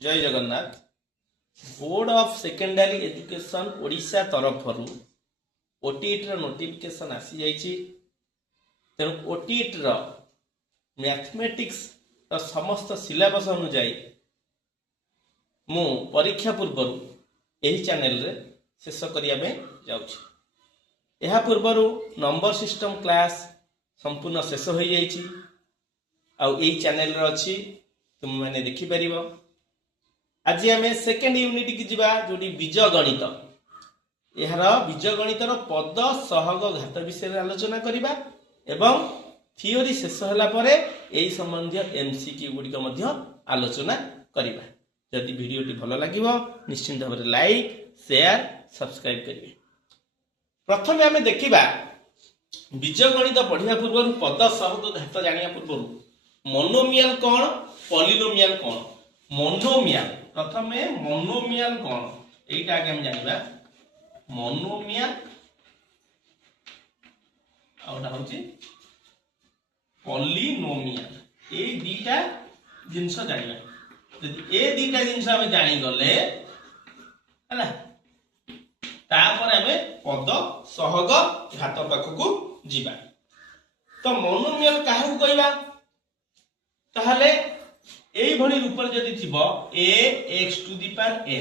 जय Jagannath. Board of secondary education Odisha तरफ OTET notification आसी जाइए। तेणु ओटीईटी मैथमेटिक्स समस्त सिलेबस अनुजाई मु परीक्षा पूर्व यही चैनल रे शेष करने जाऊँ। यह पूर्वर नंबर सिस्टम क्लास संपूर्ण शेष हो जाइए। यही चैनल रे अच्छी तुम मैंने देखिपर। आज आम सेकेंड यूनिट की जीवा जो बीज गणित यार बीज गणितर पद सहग घात विषय आलोचना करवा एवं थियोरी शेष होगापर यही संबंधी एमसीक्यू गुड़िक आलोचना करवा। जदि वीडियोटी भल लगे निश्चिंत भाव लाइक शेयर सब्सक्राइब करेंगे। प्रथम आम देखा बीज गणित पढ़ा पूर्व पद सहग घात जाना पूर्व मोनोमियल कौन पॉलिनोमियल कौन। मोनोमियल प्रथम मोनोमियल कौन यहीटा आगे हम जानिबा। मोनोमियल आउटा होची पॉलिनोमियल। ए दीटा जिंस जानिबा। यदि ए दीटा जिंस हम जानि गले हला तापर हमें पद सहग घात पाखकु जीवा। तो मोनोमियल काहू कहबा ताहले एई भली रूप जदि थिबो a x to the power n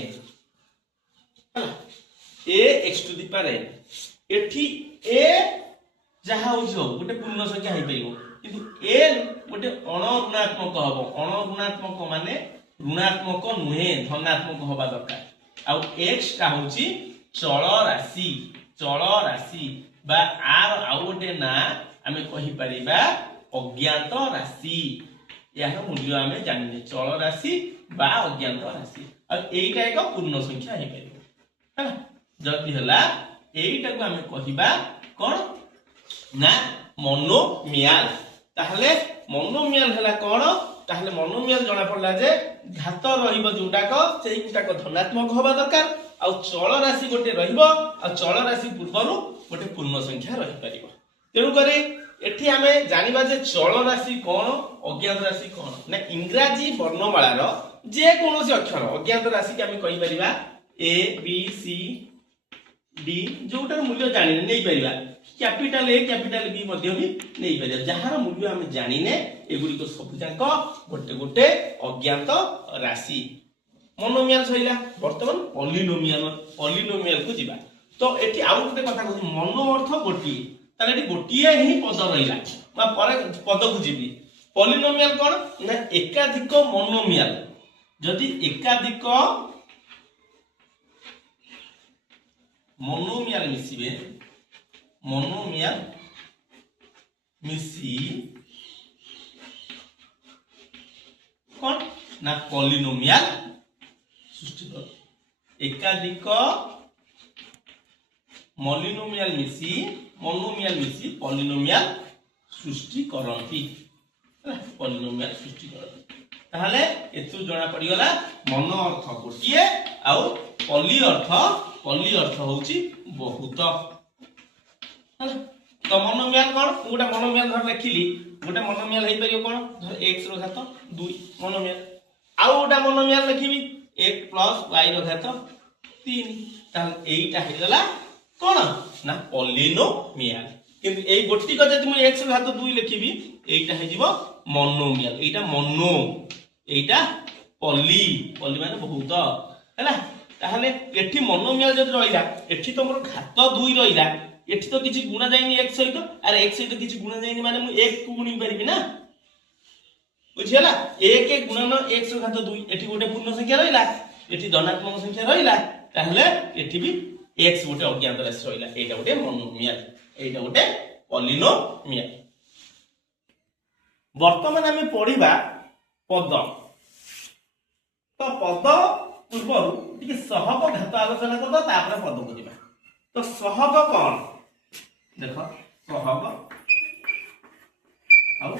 a x to the power n एठी a जहा होजो गोटे पूर्ण संख्या हे परिबो किंतु n गोटे अणऋणात्मक हबो। अणऋणात्मक माने ऋणात्मक नुहे धनात्मक होबा दरकार। आ x का होची चल राशि। चल राशि बा आर आ गोटे ना आमे कहि परिबा अज्ञात राशि। यार मूल्य आम जाने चल राशि बा अज्ञात राशि यहीटा एक पूर्ण संख्या हो पार। जदि है यहीटा को आम कहवा कौन ना मोनोमियल। ताहले मोनोमियल है कौन ताहले मोनोमियल जना पड़ला जे घात रहिबो जोटाक सेही गुटाक धनात्मक होबा दरकार आ चल राशि गोटे रहिबो आ चल राशि पूर्वरु गोटे पूर्ण संख्या रहि परिबो। तेनु करी एठी आमे जानिबा जे चल राशि कौन अज्ञात राशि कौन ना इंग्राजी वर्णमालार जे कोनोसी अक्षर अज्ञात राशि के आमे कहि परिबा ए बी सी डी जोटार मूल्य जानि नै परिबा। कैपिटल ए कैपिटल बी मध्ये भी नै परिबा। जहार मूल्य आमे जानिने एगुडी को सब जाक गोटे गोटे अज्ञात राशि। मोनोमियल सहिला वर्तमान पॉलिनोमियल को जीवा। तो एठी आउ गोटे कथा कहू मोनो अर्थ गोटी ताले गोटिए ही पद रहिला बा परे पद को जीवी। पॉलिनोमियल कौन ना एकाधिक मोनोमियल। जदि एकाधिक मोनोमियल मिसिबे मोनोमियल मिसी कौन ना पॉलिनोमियल सृष्टि कर। एकाधिक मोनोमियल मिसी पॉलिनोमियल सृष्टि करंती। पॉलिनोमियल सृष्टि करंती ताहले एतु जणा पड़ी गला मोनो अर्थ गोटिए आउ पॉली अर्थ होची बहुत। तो मोनोमियल कौन गोटे मोनोमियल धर लिखिली गोटे मोनोमियल हे परियो कौन धर x रो घात 2 मोनोमियल। आउ गोटे मोनोमियल लिखिबी x + y रो घात 3 ताहले एईटा हे गला कौन ना पॉलिनोमियल। किंतु एई गोटी को जदि म x घात 2 लिखिबी एईटा हे जीवो मोनोमियल। एईटा मोनो एईटा पॉली पॉली माने बहुत हैला। ताहले एठी मोनोमियल जदि रहिला एठी तो मोर घात 2 रहिला एठी तो किछि गुणा जाइनी x सहित अरे x सहित किछि गुणा जाइनी माने मु 1 को गुणी परिबी ना बुझियला। 1 गुणन x घात 2 एठी गोटे पूर्ण संख्या रहिला एठी धनात्मक संख्या रहिला ताहले एठी भी x गोटे अज्ञात राशि रहिला। एटा गोटे मोनोमियल एटा गोटे पॉलिनोमियल। वर्तमान आमे पढिबा पद। तो पद पूर्व टिके सहग घात आलोचना करबा तापर पद को दिबा। तो सहग कौन देखो सहग आउ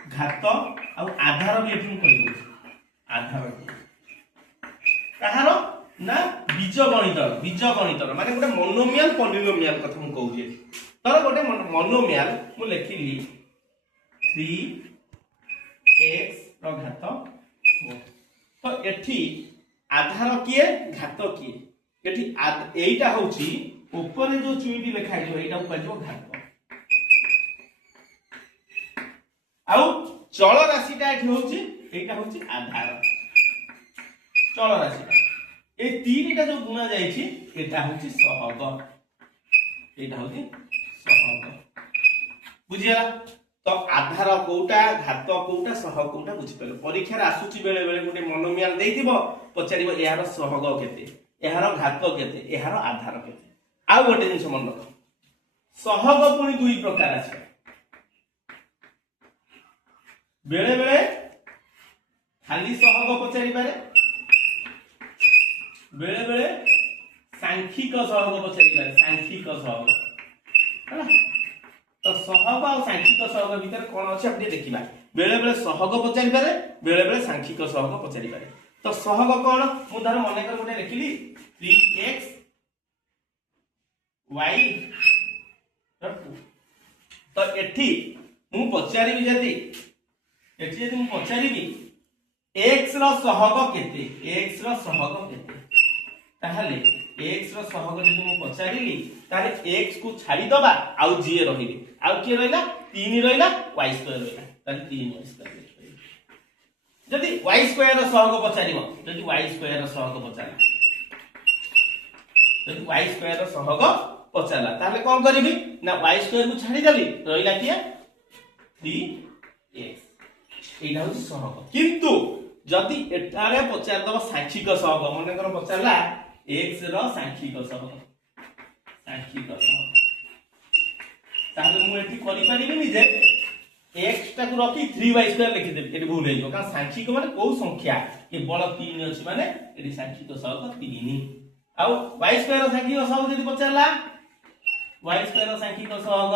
घात आउ आधार भी एठन कहि दउ। आधार कहार ना बीज गणितर माने गोटे मोनोमियल पॉलिनोमियल कथा हम कहू जे। तर गोटे मोनोमियल मु लिखिली 3x रो घात 4 तो एठी आधार किए घात किए एठी एटा होची ऊपर जो चुईटी लिखा है एटा ऊपर जो घात आउ चल राशिटा एठी होची एटा होची आधार चल राशिटा ए तीनटा जो गुणा जाईची एटा होची सहग एटा होची सहग बुझिया तो आधार कोटा घात कोटा सहग कोटा बुझी पालो परीक्षा रे आसुची बेले बेले गोटे मोनोमियल देइथिबो पचारिबो एहार सहग केते एहार घात केते एहार आधार केते आ गोटे जिंस मन रख सहग पुनी दुई प्रकार আছে बेले बेले खाली सहग पचारि पारे बेले बेले सांख्यिक सहग पचारि पारे सांख्यिक सहग हैला तो सहग और सांख्यिक सहग भीतर कोन अछि आपण देखिबा बेले बेले सहग पचारि पारे बेले बेले सांख्यिक सहग पचारि पारे तो सहग कोन मु धर मने कर गोटे लिखिली 3x y तो एठी मु पचारि भी जदी एठी जदी मु पचारि भी x रो सहग केते x रो सहग केते ताहले x रो सहग जदी मु पचारिली ताले x को छाडी दबा आउ g रहिबे आउ के रहिला 3 रहिला y स्क्वायर रहिला ताले 3y स्क्वायर जदी y स्क्वायर रो सहग पचारिबो जदी y स्क्वायर रो सहग पचारिला जदी y स्क्वायर रो सहग पचारला ताहले कोन करिबी ना y स्क्वायर को छाडी देली रहिला किया 3x एटा हो सहग किंतु जदी एटारे पचार दबा सांख्यिक सहग मने कर पचारला x रो सांख्यिक सहग ताहले मु एठी करि परिबिनी जे x टा को रखी 3y स्क्वायर लिखि देबी एठी भूल हेजो का सांख्यिक माने को संख्या केवल 3 अछि माने एठी सांख्यिक सहग 3 आउ y स्क्वायर रो सांख्यिक सहग जदी पचारला y square rho सांख्यिक सहग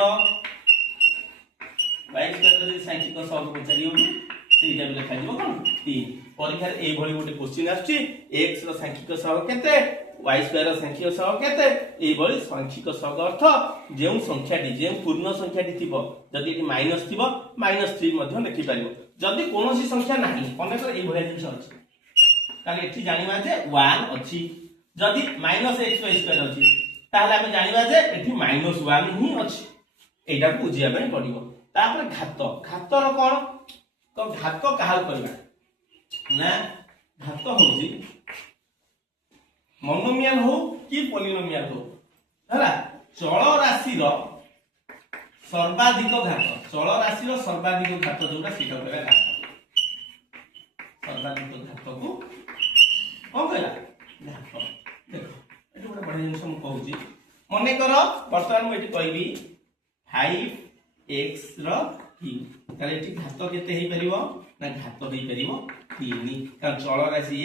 y square rho सांख्यिक सहग पचारियो सेटा भी लिखा दिबो कोन 3 परीक्षा रे एई भली गोटे क्वेश्चन आछि x रो सांख्यिक सहग केते y स्क्वायर रो सांख्यिक सहग केते एई भली सांख्यिक सहग अर्थ जेउ संख्याटी जेउ पूर्ण संख्याटी थिबो जदि एटी माइनस थिबो -3 मध्ये लिखि पारिबो जदि कोनोसी संख्या नाही अनेक एई भली जिंस अछि ताले एठी जानिबा जे 1 अछि जदि -xy स्क्वायर अछि ताले हम जानिबा जे एठी -1 ही अछि एटा को बुझिया पय पडिबो तापर घात रो कोन तो घात काहा करबा ना घात होजी मोनोमियल हो कि पॉलिनोमियल हो हला चल राशि रो सर्वाधिक घात जोटा सीधा कहला घात सर्वाधिक घात को कोन कहला घात देखो एटा बड़ा बड़ा जिंस हम कहूची मने करो वर्तमान मु एटी कहबी 5x रो 3 ताले एटी घात केते हेई परिबो ना घात हेई परिबो 3 का चल राशि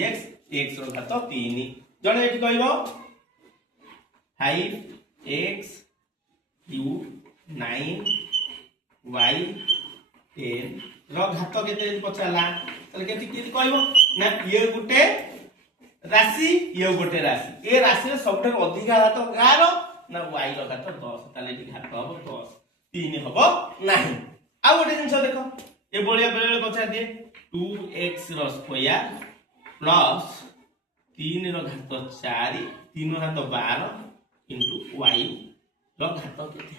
x रो घात 3 जने एटी कहबो 5x cube 9y 10 रो घात केते पचाला ताले केते की कहबो ना ये गुटे राशि ये गुटे राशि ए राशि रे सबटा अधिक घात 11 ना y रो घात 10 ताले एटी घात हबो 10 3 हबो नाही आ गोटे जिंस देखो ए बलिया बेले पचा दिए 2x रो स्क्वायर प्लस 3 रो घात 4 3 घात 12 इनटू y रो घात केते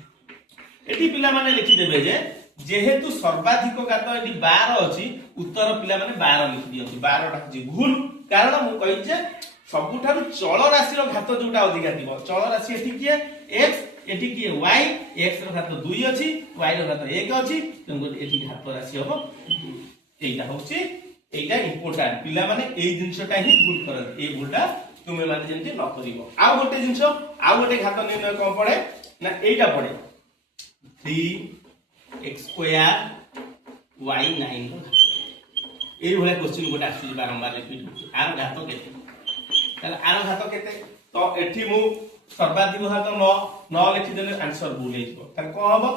एटी पिला माने लिखि देबे जे जेहेतु सर्वाधिक घात एटी 12 अछि उत्तर पिला माने 12 लिखि दियौ 12 टा जे भूल कारण मु कहि जे सबुठारु चल राशि रो घात जोटा अधिका दिबो चल राशि एटी किए x एटी किए y x रो घात 2 अछि y रो घात 1 अछि तंगो एटी घात राशि हबो एटा होछि एटा इंपोर्टेंट पिला माने एई जिंसटा ही भूल करत ए भूलटा तुमे माने जेंति न करिवो आ गोटे जिंस आ गोटे घात निर्णय कोन पड़े ना एटा पड़े 3x स्क्वायर y 9 रो घात एई भले क्वेश्चन गोटे आसी बारंबार रिपीट होछि आर घात केते ताले आर घात केते तो एठी मु सर्वाधिक घात 9 लिखि देले आंसर भूल हेइबो ताले कोन हबो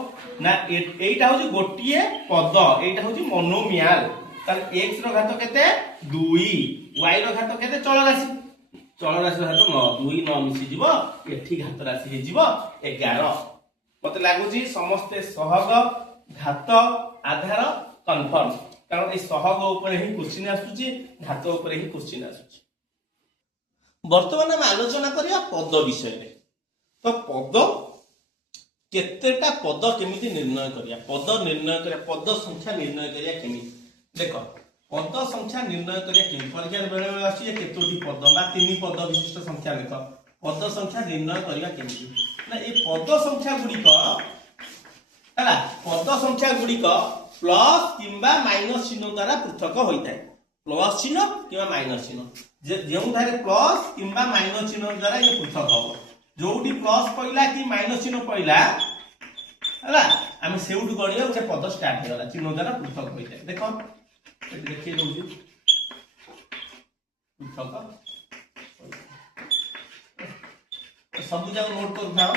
ना एटा होछि गोटिए पद एटा होछि मोनोमियल ताले x रो घात केते 2 y रो घात केते चल राशि रो घात 9 2 9 मिसि जिवो एठी घात राशि हे जिवो 11 मते लागुची समस्त सहग घात आधार कन्फर्म कारण ए सहग ऊपर ही क्वेश्चन आसुची घात ऊपर ही क्वेश्चन आसुची। वर्तमान हम आलोचना करिया पद विषय रे। तो पद केतेटा पद केमिति निर्णय करिया, पद निर्णय करिया, पद संख्या निर्णय करिया केमिति देखो पद संख्या निर्णय करिया केमिति परीक्षा बेले बेले आसी केतोटी पद बा तीन पद विशिष्ट संख्या लेख पद संख्या निर्णय करिया केमिति ना ए पद संख्या गुडी को हला पद संख्या गुडी को प्लस किंबा माइनस चिन्ह द्वारा पृथक होइताय। प्लस चिन्ह किंबा माइनस चिन्ह जे जेउ धारे प्लस किंबा माइनस चिन्ह द्वारा ये पृथक हो जोटी प्लस पइला कि माइनस चिन्ह पइला हला हम सेउट गड़िया गोटे पद स्टार्ट हो गला चिन्ह द्वारा पृथक होइताय। देखो एटी देखि दउजी पृथक सब जाक नोट कर थाओ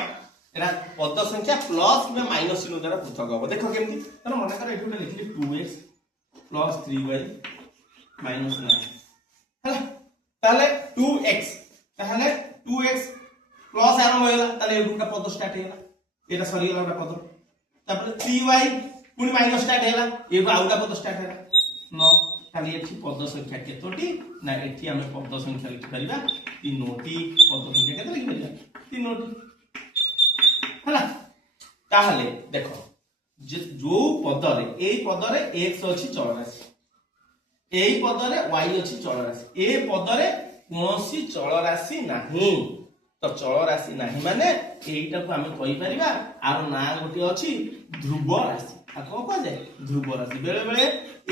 एरा पद संख्या प्लस किंबा माइनस चिन्ह द्वारा पृथक हो। देखो केमति तने मन कर एठी गोटे लिखली 2x + 3y - 9 हला ताले 2x ताले 2x प्लस आरंभ होला ताले एटा पद स्टार्ट होला एटा सरी गेला एटा पद तापर 3y पुनी माइनस स्टार्ट होला एगो आउटा पद स्टार्ट होला 9 ताले एठी पद संख्या केतोटी ना एठी हम पद संख्या लिखि परिबा तीनोटी पद संख्या केते लिखि परिबा तीनोटी हला ताहले देखो जो पदरे ए पदरे x अछि चल राशि एई पदरे y अछि चल राशि ए पदरे कोनोसी चल राशि नाही तो चल राशि नाही माने एईटा को हमें कहि परिबा आर ना गोटे अछि ध्रुव राशि आ को को जाय ध्रुव राशि बेले बेले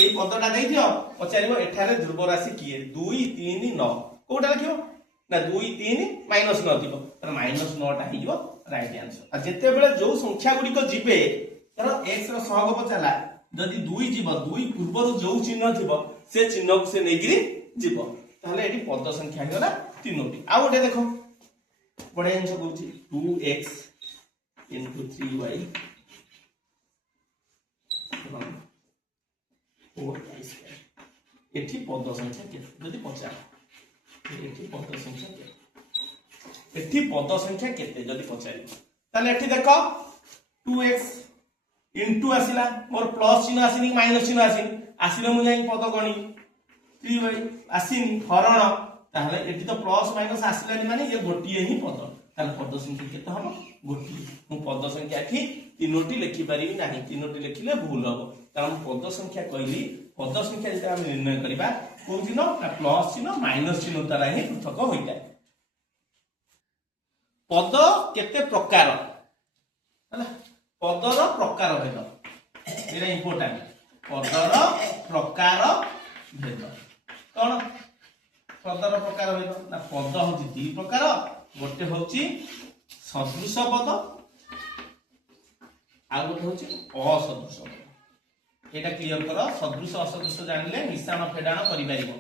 एई पदटा देइ दियो पचारिबो एठारे ध्रुव राशि किए 2 3 9 कोटा लिखियो ना 2 3 -9 दिबो तर -9 टा हिजो राइट आंसर आ जेते बेले जो संख्या गुडी को जिबे तर x रो सहग पचाला जदि 2 जीव 2 पूर्व जो चिन्ह थिबो से चिन्ह को से नेगिरी जीव ताहले एटी पद संख्या हेला तीनोटी आ गोटे देखो बडे answer कहूची 2x * 3y 4y² eighty पद संख्या के जदि पचार एटी पद संख्या के एटी पद संख्या केते जदि पचार ताहले एटी देखो 2x * आसिला मोर प्लस चिन्ह आसिनी माइनस चिन्ह आसिनी आसिले मु जाई पद गणी 3y आसिनी हरण ताहले एटी तो प्लस माइनस आसिलानी माने ये गोटिए ही पद ताहले पद संख्या केते हबो गोटिए मु पद संख्या एठी तीनोटी लिखि पारिबी नाही तीनोटी लिखिले भूल हबो कारण पद संख्या कहली पद संख्या जेटा हम निर्णय करिबा कोन चिन्ह ना प्लस चिन्ह माइनस चिन्ह द्वारा ही पृथक होइताय। पद केते प्रकार हला पदर प्रकार भेद एटा इंपोर्टेंट पदर प्रकार भेद कोन पदर प्रकार भेद ना पद होची दी प्रकार गोटे होची सदृश पद आ गोटे होची असदृश पद एटा क्लियर करो सदृश असदृश जानिले मिश्रण फेडाण करि परिबो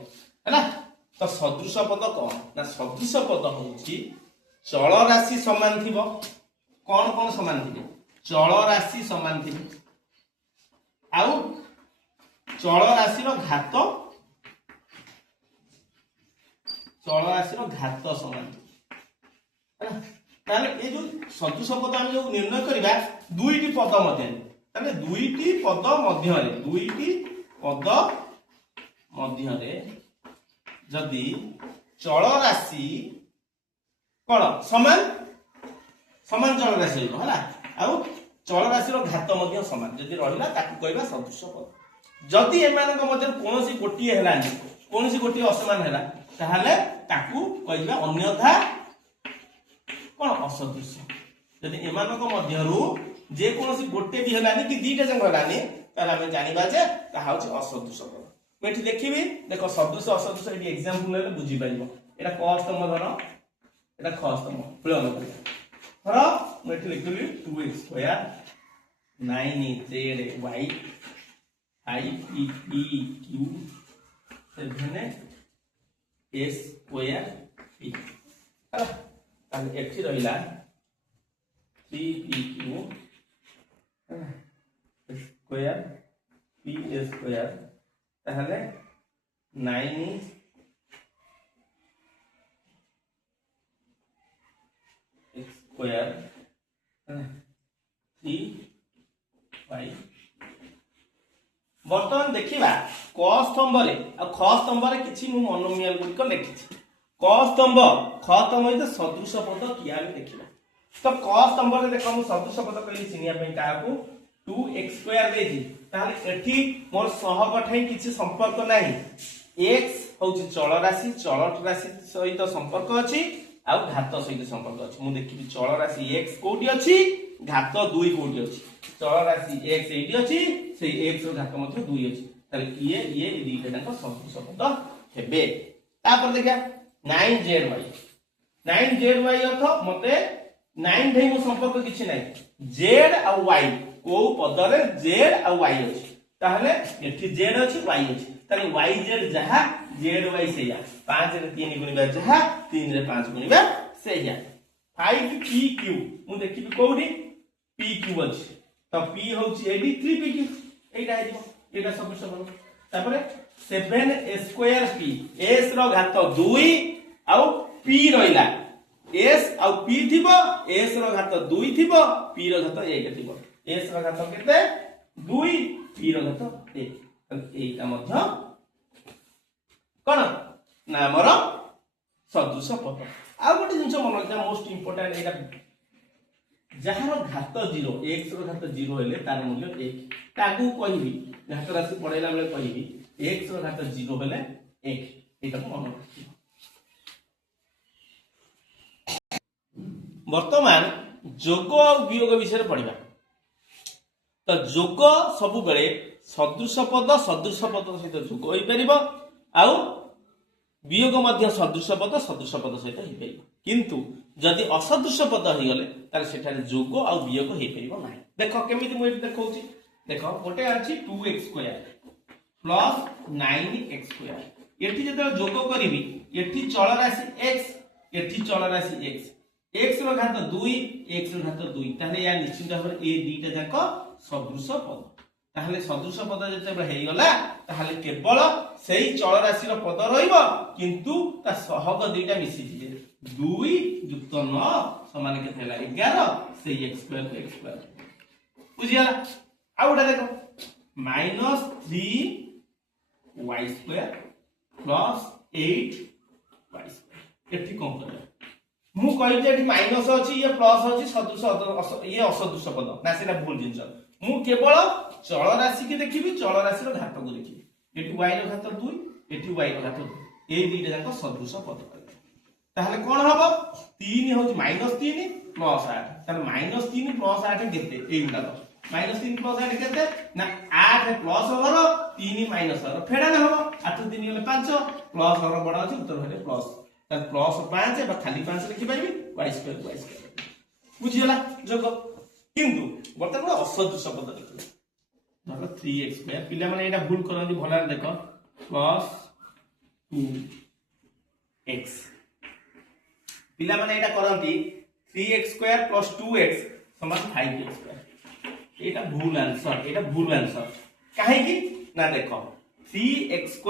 हैला तो सदृश पद कोन ना सदृश पद होची चल राशि समान थिबो कोन कोन समान थिबे चल राशि समान थिबे आउ चल राशि रो घात समान हैला ताले ए जो सदृश पद हम जो निर्णय करिबा दुईटी पद मध्ये ताले दुईटी पद मध्ये जदि चल राशि कोन समान चल राशि हो हैला आउ चल राशि रो घात मध्ये समान जदि रहिला ताकू कहबा सदृश पद जदि एमानक मध्ये कोनोसी गोटी हेलानी कोनोसी गोटी असमान हेला ताहाले ताकू कहबा अन्यथा कोन असदृश जदि एमानक मध्यरु जे कोनोसी गोटे भी हेलानी कि दीटा जंग हेलानी ताले हम जानिबा जे ताहा होची असदृश पद मेठी देखिबी देखो सदृश असदृश एटी एग्जांपल लेले बुझी पाइबो एटा क स्तंभ धरो एटा ख स्तंभ प्रयोग करिया धरो मेठी लिखली 2x² 9z y 5p q 7s² p हला ताले एठी रहिला 3pq स्क्वायर p² ताहले 9 स्क्वायर 3y बर्तमान देखिबा क स्तंभ रे आ ख स्तंभ रे किछि मु मोनोमियल गुडिक लिखिछि क स्तंभ ख स्तंभ इते सदृश पद किया हम देखिबा तो क स्तंभ रे देखो मु सदृश पद कहली चिनिया पे काको 2x² देजी ताले एठी मोर सहगठै किछि संपर्क नाही x होछि चल राशि सहित संपर्क अछि आ घात सहित संपर्क अछि मु देखिबि चल राशि x कोठी अछि घात 2 कोठी अछि चल राशि x एठी अछि से x रो घात मध्य 2 अछि ताले ये दीटा जाक सदृश पद हेबे तापर देखिया 9zy अर्थ मते 9 ढै मो संपर्क किछि नै z आ y को पद रे z आ y अछि ताहले एठी z अछि y अछि ताले yz जहा zy सेया 5 रे 3 गुणिबा जहा 3 रे 5 गुणिबा सेया 5pq मु देखिबि कोउडी pq अछि तो p होछि एडी 3pq एटा हेदिबो एटा सदृश पद तापरे 7a²p s रो घात 2 आ p रहिला s आ p थिबो s रो घात 2 थिबो p रो घात 1 थिबो s रो घात केते 2 p रो घात 1 एटा मध्य कोन ना हमर सदृश पद आ गोटे जिंस मन रखा मोस्ट इंपोर्टेंट एटा जहार घात 0 x रो घात 0 हेले तार मूल्य 1 ताकू कहिबी घात राशि पढैला बेले कहिबी x रो घात 0 हेले 1 एटा मन रखी वर्तमान जोग और वियोग विषय पढ़िबा तो जोग सबु बेले सदृश पद सहित जोग होई परिबो आउ वियोग मध्य सदृश पद सहित होई परिबो किंतु जदि असदृश पद होई गले तार सेठारे जोग आउ वियोग होई परिबो नाही देखो केमिति मु एठी देखौची देखो गोटे अछि 2x² प्लस 9x² एठी जदि जोग करिवि एठी चल राशि x एठी चल राशि x x रो घात 2 x रो घात 2 ताले या निश्चित भाबरे ए दीटा जाक सदृश पद ताले सदृश पद जते हेई गला ताले केवल सेही चल राशि रो पद रहइबो किंतु ता सहग दीटा मिसि जिवे 2 युक्त 9 समान केते होला 11 सेही x² को x² बुझिया आ उडा देखो -3y² प्लस 8y² एठी कोन करबा मु कहि जे एठी माइनस अछि ये प्लस अछि सदृश ये असदृश पद ना सेटा भूल जिंस मु केवल चल राशि के देखिबि चल राशि रो घात को देखिबि एठी y रो घात 2 एठी y रो घात 2 ए दीटा जाक सदृश पद ताहले कोन हबो 3 होछि -3 प्लस 8 ताहले -3 प्लस 8 केते एइटा -3 प्लस 8 केते ना 8 प्लस हरो 3 माइनस हरो फेडा ना हबो 8 3 होले 5 प्लस हरो बडा अछि उत्तर होले प्लस तार प्लस 5 बा खाली 5 लिखि पाइबी y² बुझियला जोग किंतु वर्तमान असदृश पद देखिबा धरो 3x² पिला माने एटा भूल करंदी भलार देखो प्लस 2x पिला माने एटा करंती 3x² प्लस 2x समान 5x² एटा भूल आंसर काहे की ना देखो 3x²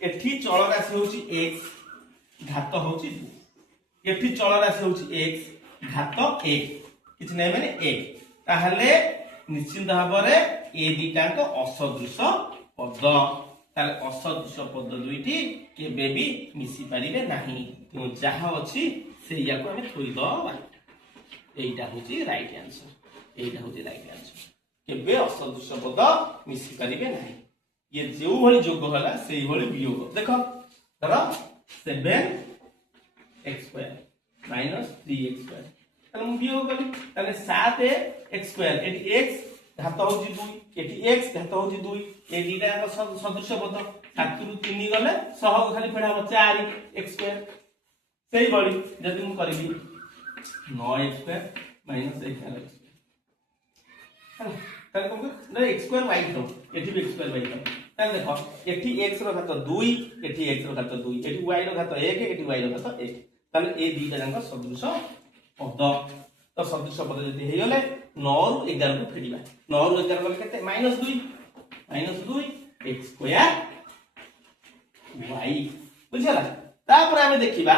एठी चल राशि होची x घात होची 2 एठी चल राशि होची x घात 1 किछ नै माने 1 ताहले निश्चित भाबरे ए दीटाक असदृश पद ताले असदृश पद दुईटी केबे भी मिसी पारिबे नाही तो जहा अछि सेया को हमें थोई दबा एटा होची राइट आंसर केबे असदृश पद मिसी पारिबे नाही ये जेउ भली जोग होला सेई भली वियोग देखो धरो 7x² minus 3x² ताले मु वियोग कली ताले 7x² एटी x घात होची 2 एटी x घात होची 2 ए दीटा का सदृश पद 7 रु 3 गले सहग खाली फेडा हो 4x² सेई बडी जदी मु करबी 9x² minus 8x² ताले कोन न x² y तो एटी भी x² y तो ताले देखो एटी x रो घात 2 एटी x रो घात 2 एटी y रो घात 1 एटी y रो घात 1 ताले ए दीटा जांका सदृश पद तो सदृश पद जदी हे गले 9 रु 11 को फेडिबा 9 रु 11 गले केते -2 x² y बुझला तापर हमें देखिबा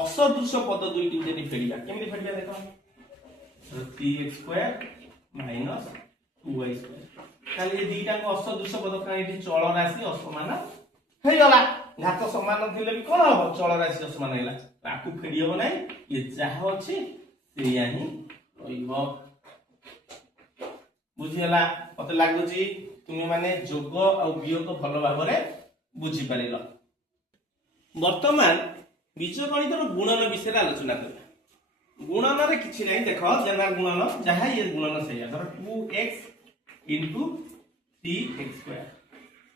असदृश पद दुईटी जदी फेडिबा केमि फेडिबा देखो 3x² minus 2y स्क्वायर ताले ये दीटा को असदृश पद का एठी चल राशि असमान हे गला घात समान थिले भी कोन हो चल राशि असमान हैला ताकू फेडी हो नै ये जहा अछि सेया ही रहिबो बुझियला मते लागुची तुमी माने जोग आ वियोग भलो भाबरे बुझी परिलो वर्तमान बीजगणित रो गुणन विषय आलोचना करिया गुणन रे किछि नै देखो जनरल गुणन जहा ये गुणन सेया धर 2x into 3x square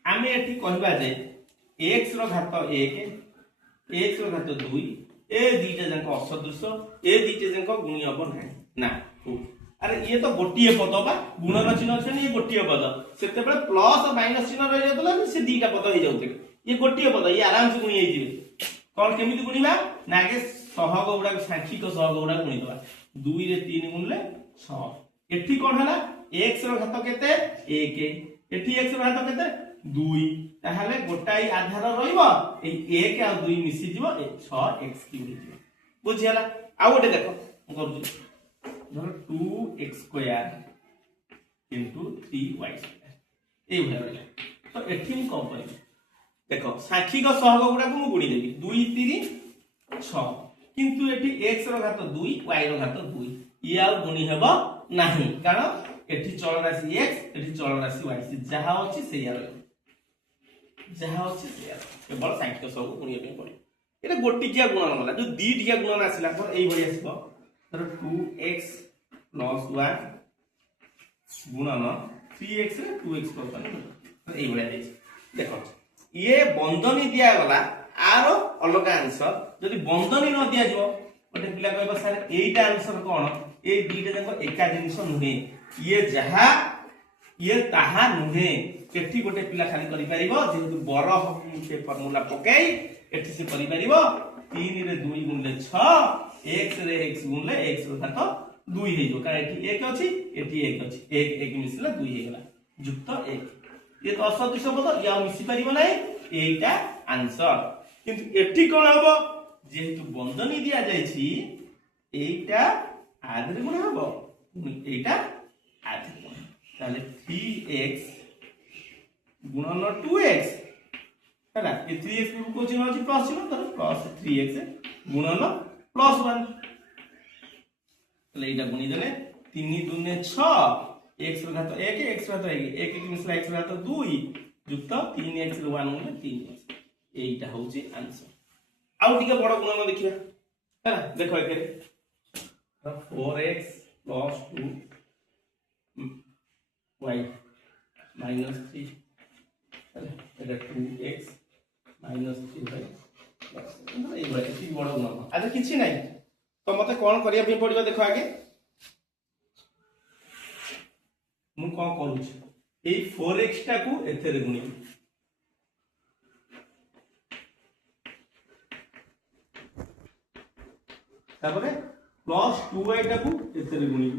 आमे एठी कहबा जे x रो घात 1 x रो घात 2 ए दीटा जंक असदृश ए दीटा जंक गुणी हबो नै ना अरे ये तो गोटिए पद बा गुणन चिन्ह छै ये गोटिए पद सेते बेले प्लस माइनस चिन्ह रहि जातला से दीटा पद हो जाउते ये गोटिए पद ये आराम से गुणी जिवे कोन केमिति गुणीबा नागे सहग उडा सांख्यिक सहग उडा गुणी दबा 2 रे 3 गुणले 6 एठी कोन हला x रो घात केते 1 एठी x रो घात केते 2 ताहाले गोटाई आधार रहिबो ए 1 आ 2 मिसी दिबो 6x क्यूब दिबो बुझियाला आ गोटे देखो करू धर 2x square into 3y square ए भले रहला तो एठी हम कम करी देखो सांख्यिक सहग गुडा को मु गुणी देबी 2 3 6 किंतु एठी x रो घात 2 y रो घात 2 ई आ गुणी हेबो नाही कारण एठी चल राशि x एठी चल राशि y से जहा अछि सेया रहबो जहा अछि सेया केवल सांख्यिक सहग गुणी पे पड़ी एटा गोटिकिया गुणन होला जो दी टिया गुणन आसिला पर एई भली आसीबो तर 2x plus 1 गुणन 3x रे 2x plus 1 तर एई भली आइछ देखो ये बंधनी दिया गला आरो अलग आंसर जदि बंधनी न दिया जिवो ओटे पिला कहबो सर एईटा आंसर कोन ए दीटा जको एका जिनिस नुहे ये जहा ये ताहा नुहे केठी गोटे पिला खाली करि परिबो जेहेतु बर के फार्मूला पकाई एठी से करि परिबो 3 रे 2 गुणले 6 x रे x गुणले x रो घात 2 हे जो कारण एठी 1 अछि एठी 1 अछि 1 1 मिसला 2 हे गला युक्त 1 ये तो असदृश पद या मिसी परिबो नै एटा आंसर किंतु एठी कोन हबो जेहेतु बंधनी दिया जाय छी एटा आधे गुण हबो एटा आधे गुण ताले 3x गुणन 2x हैला ये 3x को चिन्ह अछि प्लस चिन्ह तर प्लस 3x गुणन प्लस 1 ताले एटा गुणी देले 3 2 6 x रो घात 1 x रो घात 1 1 मिसला x रो घात 2 युक्त 3x रो 1 गुणे 3 एटा होची आंसर आउ टिके बड़ गुणन देखिबा हैला देखो एके 4x plus 2 y minus 3 हैला 2x minus 3y ए बड़ एती बड़ गुणन आजे किछि नै तो मते कोन करिया पे पड़िबो देखो आगे मु कोन करू छी ए 4x टा को एथरे गुणी तापरे प्लस 2y टा को एथरे गुणी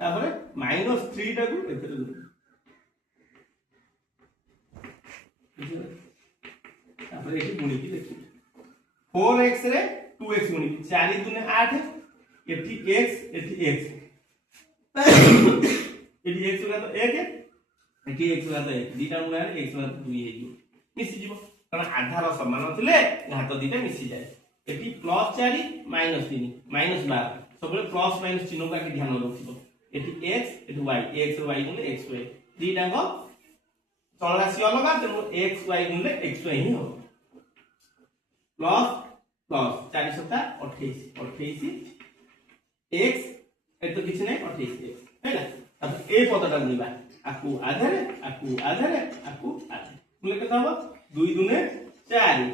तापरे माइनस 3 टा को एथरे गुणी तापरे एठी गुणी की देखि 4x रे 2x गुणी 4 2 8 एठी x एठी x एठी x का तो 1 एठी x का तो 1 दीटा गुणा x का 2 हे जो मिसी जीवो कारण आधार समान थिले घात दीटा मिसी जाय एठी प्लस 4 माइनस 3 माइनस 12 सबले प्लस माइनस चिन्ह का ध्यान रखिबो एठी x एठी y x y गुणे x y दीटा को चल राशि अलग तेनु x y गुणे x y ही हो प्लस प्लस 4 7 28 28 x ए तो किछ नै 28 हैला अब ए पदटा गुणीबा आकु आधारे आकु आधारे आकु आधारे मुले कथा हो 2 2 4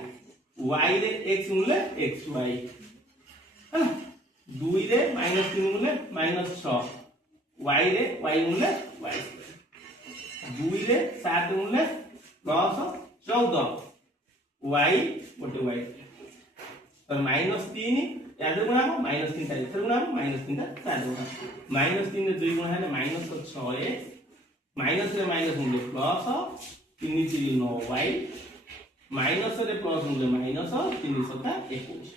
y रे x मुले xy हैला 2 रे -3 मुले -6 y रे y मुले y 2 रे 7 मुले +14 y गोटे y तो -3 याद गुणा हो -3 ता इधर गुणा हो -3 ता चार गुणा -3 रे 2 गुणा है -6x माइनस रे माइनस मुले प्लस 3 3 9y माइनस रे प्लस मुले माइनस 3 7 21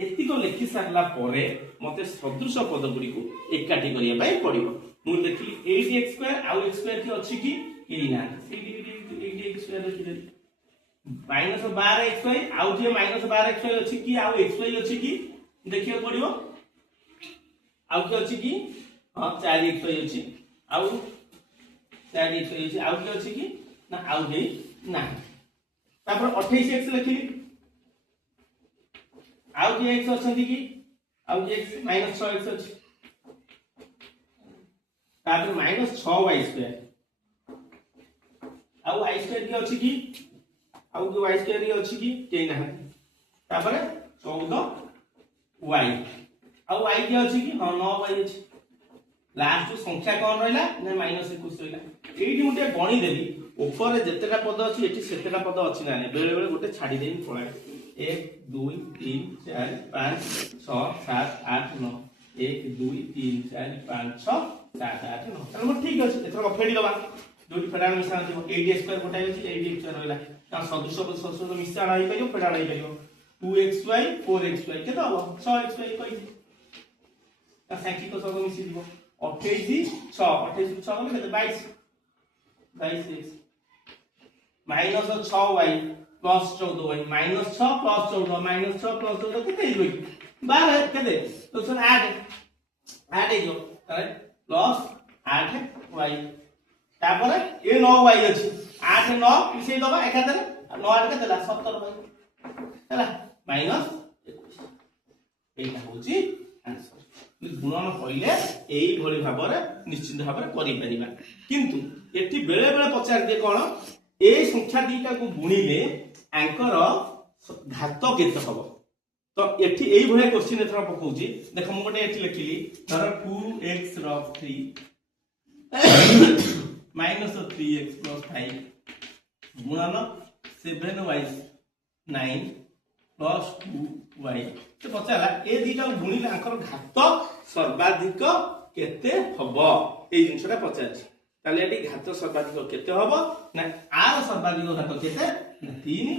एतिक लिखि सारला परे मते सदृश पद गुडी को एकाठी करिया पई पड़िबो मु देखली 8x² आउ x² की अछि कि केही ना 8x² अछि -12xy आउ जे -12xy अछि कि आउ xy अछि कि देखियो पड़िबो आउ के अछि कि हां 4xy अछि आउ 4xy अछि आउ के अछि कि ना आउ हे ना तापर 28x लिखली आउ के x अछंती कि आउ के x -6x अछि तापर -6y² आउ y² के अछि कि आउ के y² के अछि कि केही ना तापर 14y आउ y के अछि कि हां 9y अछि लास्ट संख्या कोन रहला ना -21 रहला एठी मुटे गणी देबी ऊपर जेतेटा पद अछि एठी सेतेटा पद अछि ना बेले बेले गोटे छाडी देबी पळाय 1 2 3 4 5 6 7 8 9 1 2 3 4 5 6 7 8 9 तले mo ठीक अछि एथरो फेडी दबा जोटी फेडाण मिश्रण दिबो 8x² गोटाय अछि 8x रहला ता सदृश मिश्रण आइ परियो फेडाण आइ परियो 2xy 4xy केते हबो 6xy कहि ता सांख्यिक सह मिसि दिबो 28 6 28 6 गले केते 22 22x -6y plus 14y -6 plus 14 -6 plus 14 केते हिबो 12 केते तो सर 8 हिबो तारे प्लस 8y तापर ए 9y अछि 8 9 मिसै दबा एकादरे 9 8 केते ला 17y हैला माइनस 21 एटा होची आंसर गुणन कइले एई भली भाबरे निश्चित भाबरे करि परिबा किंतु एठी बेले बेले पचार दे कोन ए संख्या दीटा को गुणिले एंकर घात केते हबो तो एठी एई भले क्वेश्चन एथरा पकोउची देखो मु गोटे एठी लिखिली धर 2x * 3 -3x + 5 गुणन 7y 9 + 2y तो पचाला ए दीटा गुणिले एंकर घात सर्वाधिक केते हबो ए जिंसटा पचाछि ताले एटी घात सर्वाधिक केते हबो ना आर सर्वाधिक घात केते 3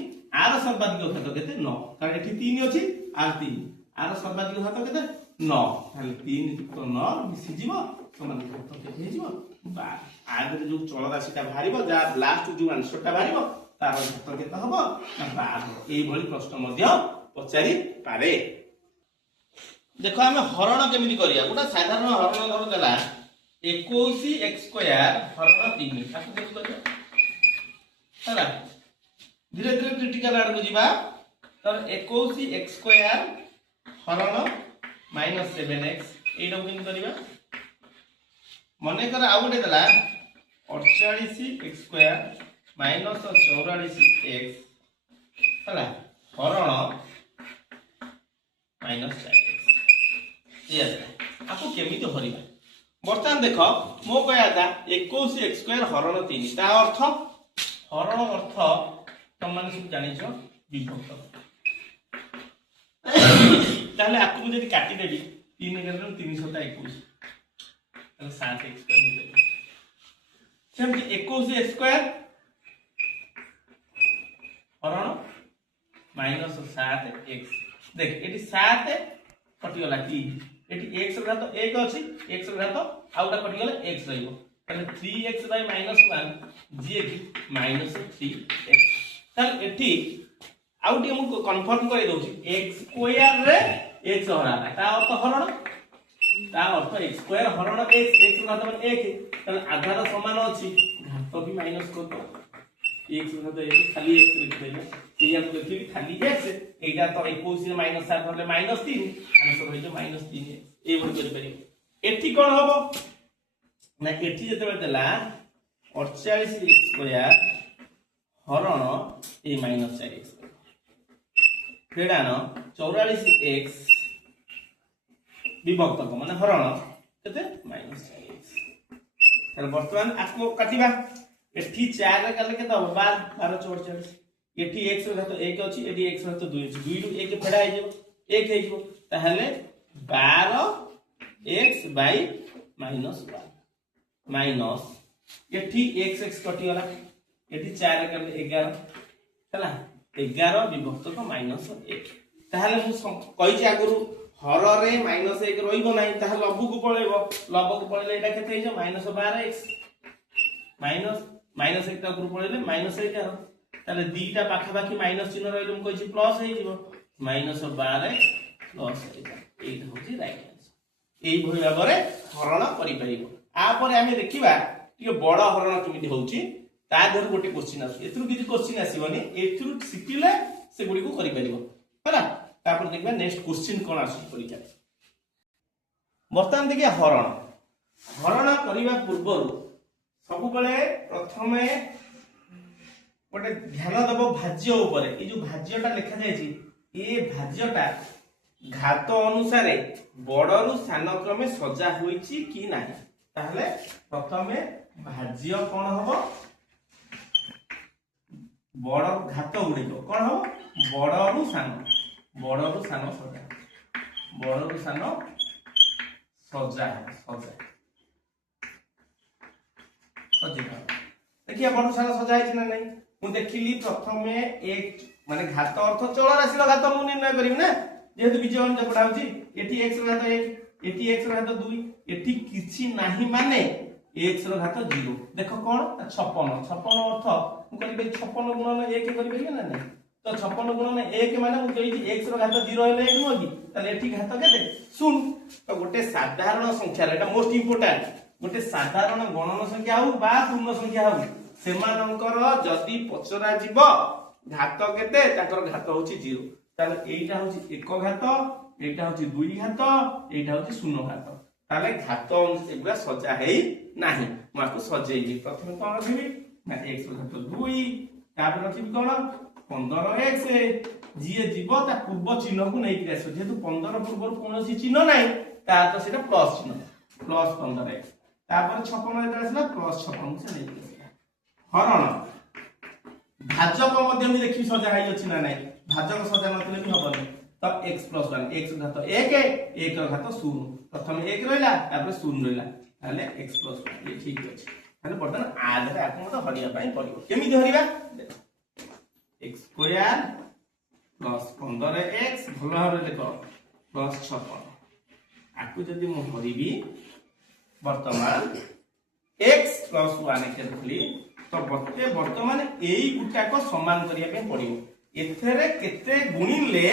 आर सर्वाधिक घात केते 9 कारण एठी 3 अछि आर 3 आर सर्वाधिक घात केते 9 ताले 3 तो 9 मिसि जीवो समान घात केते हे जीवो 12 आगे जो चल राशिटा भारिबो जा लास्ट जो आंसरटा भारिबो तार घात केते हबो ना 12 एई भली प्रश्न मध्य पचारि पारे देखो हमें हरण केमिति करिया गोटा साधारण हरण धर देला 21x² हरण 3 ताकू केमिति करिया हला धीरे धीरे क्रिटिकल आड़ को जीवा तो 21x² हरण -7x एटा केमिति करिया मने कर आ गोटे देला 48x² -44x हला हरण -4x यस आपको केमिति हरिबा बर्तमान देखो मो कहया था 21x² हरण 3 ता अर्थ हरण अर्थ तुम माने सब जानि छ विभक्त ताले आपको जदी काटी देबी 3 के 321 ताले 7x² सेम 21x² हरण -7x देख एटी 7 कटि गला 3 एटी x घात 1 अछि x घात आउटा कटि गला x रहिबो ताले 3x / -1 जे कि -3x ताले एटी आउटी हम कन्फर्म करै दउची x² रे x हराला ता अर्थ हरण ता अर्थ x² हरण x घात माने 1 ताले आधार समान अछि घात भी माइनस कर दो x घात 1 खाली x लिख देला एया को देखि खाली x एटा तो 21 रे -7 होले -3 आंसर होय जे -3 ए भल करि पारि एठी कोन हबो ना एठी जते देला 48x² हरण ए -4x फेडान 44x विभक्त माने हरण केते -4x तर वर्तमान आको काटिबा एठी 4 रे कले केते हबो 12 44 एठी x घात 1 अछि एठी x घात 2 अछि 2 रु 1 फेडा हे जेबो 1 हे जेबो ताहले 12x / -1 माइनस एठी x कटि गला एठी 4 रे कले 11 हला 11 विभक्त को -1 ताहले मु कहिछि आगुरु हर रे -1 रहिबो नाही ताहा लघु को पळेबो लघु को पळेले एटा केते हिजो -12x माइनस 1 टा ऊपर पळेले -11 ताले दीटा पाखा पाखी माइनस चिन्ह रहिलो मु कहिछि प्लस हे जिवो -12x प्लस एटा होछि राइट आंसर एई भई भाबरे हरण करि परिबो आ परे हमें देखिबा टिके बड़ हरण केमिति होछि ता धर गोटे क्वेश्चन आसी एथुरु किछि क्वेश्चन आसीबनी एथुरु सिकिले से गुडी को करि परिबो होला तापर देखबा नेक्स्ट क्वेश्चन कोन आसी परीक्षा बर्तमान देखिए हरण हरण करिबा पूर्वरु सब बेले प्रथमे गोटे ध्यान दबो भाज्य ऊपर ए जो भाज्यटा लिखा जाय छि ए भाज्यटा घात अनुसार बड़रू सान क्रमे सजा होईछि कि नाही ताहले प्रथमे भाज्य कोन हबो बड़ घात गुडी कोन हबो बड़रू सान सजा बड़रू सान सजा सजा देखिए बड़ सान सजा है ना नहीं मु देखिली प्रथमे एक माने घात अर्थ चल राशि घात मु निर्णय करिम ना जेहेतु बीजगण जो पढ़ा होची एठी x रो घात 1 एठी x रो घात 2 एठी किछि नाही माने x रो घात 0 देखो कोन 56 अर्थ मु करिबे 56 गुणन 1 करिबे ना नहीं तो 56 गुणन 1 माने मु कहि x रो घात 0 हेले 1 होगी ताले एठी घात केते सुन तो गोटे साधारण संख्या एटा मोस्ट इंपोर्टेंट गोटे साधारण गणन संख्या हो बा पूर्ण संख्या हो सेमानकर जदी पचरा जीव घात केते ताकर घात होची 0 ताले एटा होची एक घात एटा होची दुई घात एटा होची शून्य घात ताले घात एगुला सजा हेई नाही माको सजेइबी प्रथमे कोन रखिबी ना x घात 2 तापर रखिबी कोन 15x जिए जीव ता पूर्व चिन्ह को नै कि आसो जेतु 15 पूर्व कोनोसी चिन्ह नै ता तो सेटा प्लस चिन्ह प्लस 15x तापर 56 एटा आसला प्लस 56 से नै हरण भाजक मध्ये मी देखि सजा हाई अछि ना नै भाजक सजा नतले भी हबनी तो x + 1 x घात 1 1 घात 0 प्रथम 1 रहला तापर 0 रहला ताले x + 1 ये ठीक अछि ताले बर्तन आधे आको मत हरिया पई पड़िबो केमिति हरिबा x² + 15x भलो भाबरे देखो +56 आकु जदी मु हरिबी वर्तमान x + 1 के रखली तो वर्तमान एई गुटा को समान करिया पे पड़िबो एथरे केते गुणिले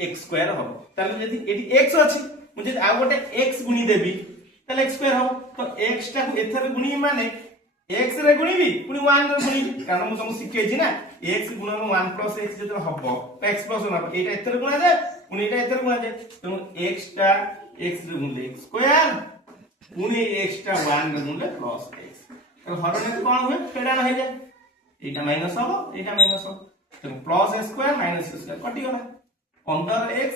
x² हो ताले जदी एटी x अछि मुझे आ गोटे x गुणी देबी ताले x² हो तो x टा को एथरे गुणी माने x रे गुणीबी पुनी 1 रे गुणीबी कारण मु तुम सिखे छी ना x गुणन 1 + x जतो हबो तो x + 1 हबो एटा एथरे गुणा जाय पुनी एटा एथरे गुणा जाय तो x टा x रे गुणले x² पुनी x टा 1 रे गुणले +x तो हरणे कोन होय पेडा न हे जाय एटा माइनस हबो एटा माइनस हबो तो +x² - x² कटि गला 15x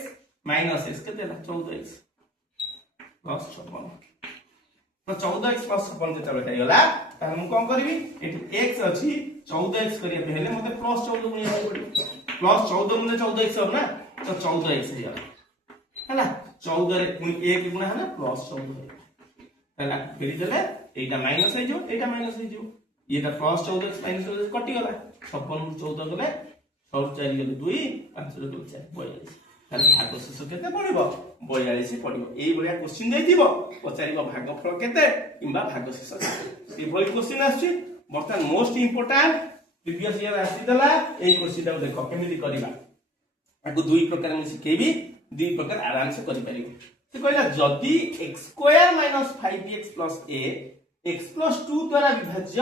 - x केते 14x +56 तो 14x + 56 जेता बेटा गला त हम कोन करबी एठी x अछि 14x करिया पे हेले मते +14 गुणिया पड़ी +14 गुणे 14x हो ना तो 14x हे गला हला 14 रे 1 गुणा है ना +14 हला फेरि देले एटा माइनस हे जो एटा माइनस हे जो एटा +14x - 14x कटि गला 56 14 गले 4 गले 2 5 गले 4 42 ताले भाग शेष केते पड़िबो 42 पड़िबो एई बलिया क्वेश्चन देइथिबो पचारिबो भागफल केते किबा भाग शेष केते ए बली क्वेश्चन आछि बर्तमान मोस्ट इंपोर्टेंट प्रीवियस ईयर आसीतला एई क्वेश्चन ता देखो केमिति करबा आकु दुई प्रकार में सिखेबी दुई प्रकार आराम से करि परिबो से कहला जदी x² - 5x + a x + 2 द्वारा विभाज्य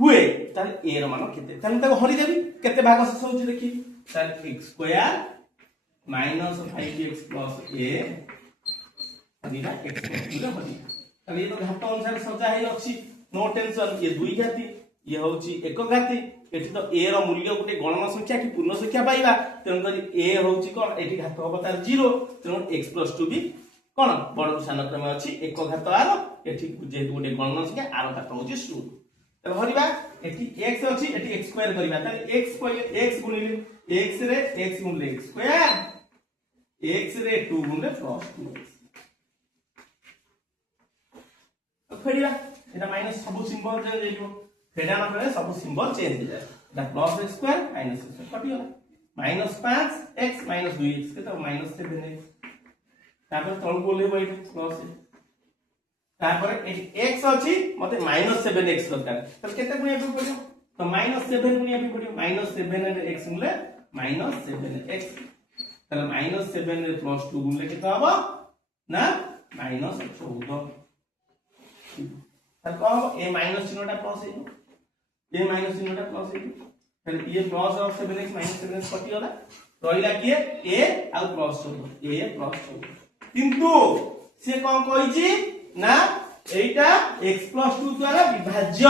हुए ताले a रो मान केते ताले ताको हरि देबी केते भाग शेष होची देखि ताले x² - 5x + a अदिना x + 2 रे हरि ताले ये तो घात अनुसार सजा हे अछि नो टेंशन ये दुई घाती ये होची एक घाती एठी तो a रो मूल्य गुटे गणन संख्या कि पूर्ण संख्या पाइबा तेन करी a होची कोन एठी घात होबो तार 0 तेन x + 2 भी कोन बड़ सान क्रम अछि एक घात आरो एठी जे गुटे गणन संख्या आरो घात होची 0 तब हरिबा एठी x अछि एठी x² करिबा ताले x गुणिले x रे x गुणिले x² x रे 2 गुणिले +2x तो फेडिबा एटा माइनस सब सिंबल चेंज हेइबो फेडा न करे सब सिंबल चेंज हो जाय दा +x² - x² कटि गला -5x -2x केते -7x तापर तळ बोले बैठ प्लस तापर x अछि मते -7x दरकार त केते गुणिया पे पड़ियो तो -7 गुणिया पे पड़ियो -7 रे x गुणले -7x ताले -7 रे +2 गुणले केते हबो ना -14 ताले को हबो ए माइनस चिन्हटा प्लस हे ए माइनस चिन्हटा प्लस हे ताले ये प्लस ऑफ 7x -7x कटि गला रहिला किए a आ प्लस 14 a प्लस 14 किंतु से कोन कहिछि ना एटा x + 2 द्वारा विभाज्य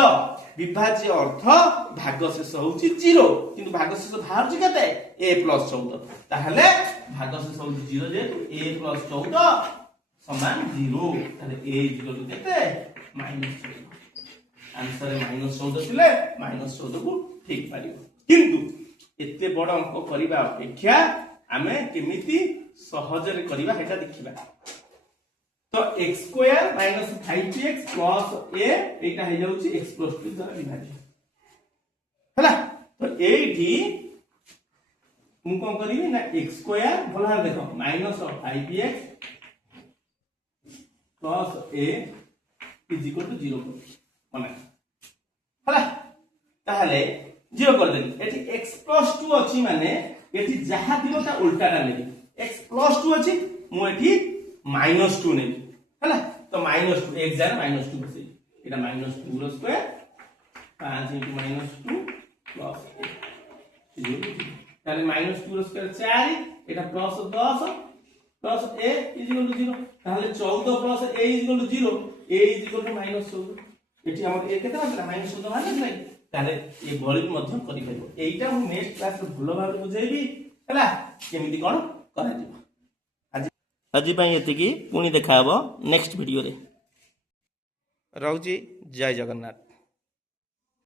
विभाज्य अर्थ भागशेष होउछि 0 किंतु भागशेष बाहर छि केते a + 14 ताहले भागशेष होउछि 0 जे a + 14 समान 0 ताहले a = केते -14 आंसर -14 थिले -14 को ठीक पारिबो किंतु एते बड़ अंक करिबा अपेक्षा आमे केमिति सहज रे करिबा हेटा देखिबा तो x² - 5x + a एटा हे जाउची x + 2 द्वारा विभाज्य हला तो एठी मु कोन करिवि ना x² भला देखो -5x + a = 0 माने हला ताहले 0 कर देली एठी x + 2 अछि माने एठी जहा दिबो ता उल्टाटा लेबी x + 2 अछि मु एठी -2 नै हला तो -2 एक जार -2 बसे एटा -2 रो स्क्वायर 5 * -2 प्लस ताले -2 रो square 4 Etah plus 10 plus a = 0 ताहले 14 प्लस a = 0 a = -14 एठी हमर a केते आछला -14 माने नै ताले ए भଳି मध्यम करि परिबो एइटा मु नेक्स्ट क्लास रे भलो भाबे बुझेबी हला केमिति कोन करा जिवो आज पई एतिकी पुनी देखाबो नेक्स्ट वीडियो रे रहउची जय जगन्नाथ।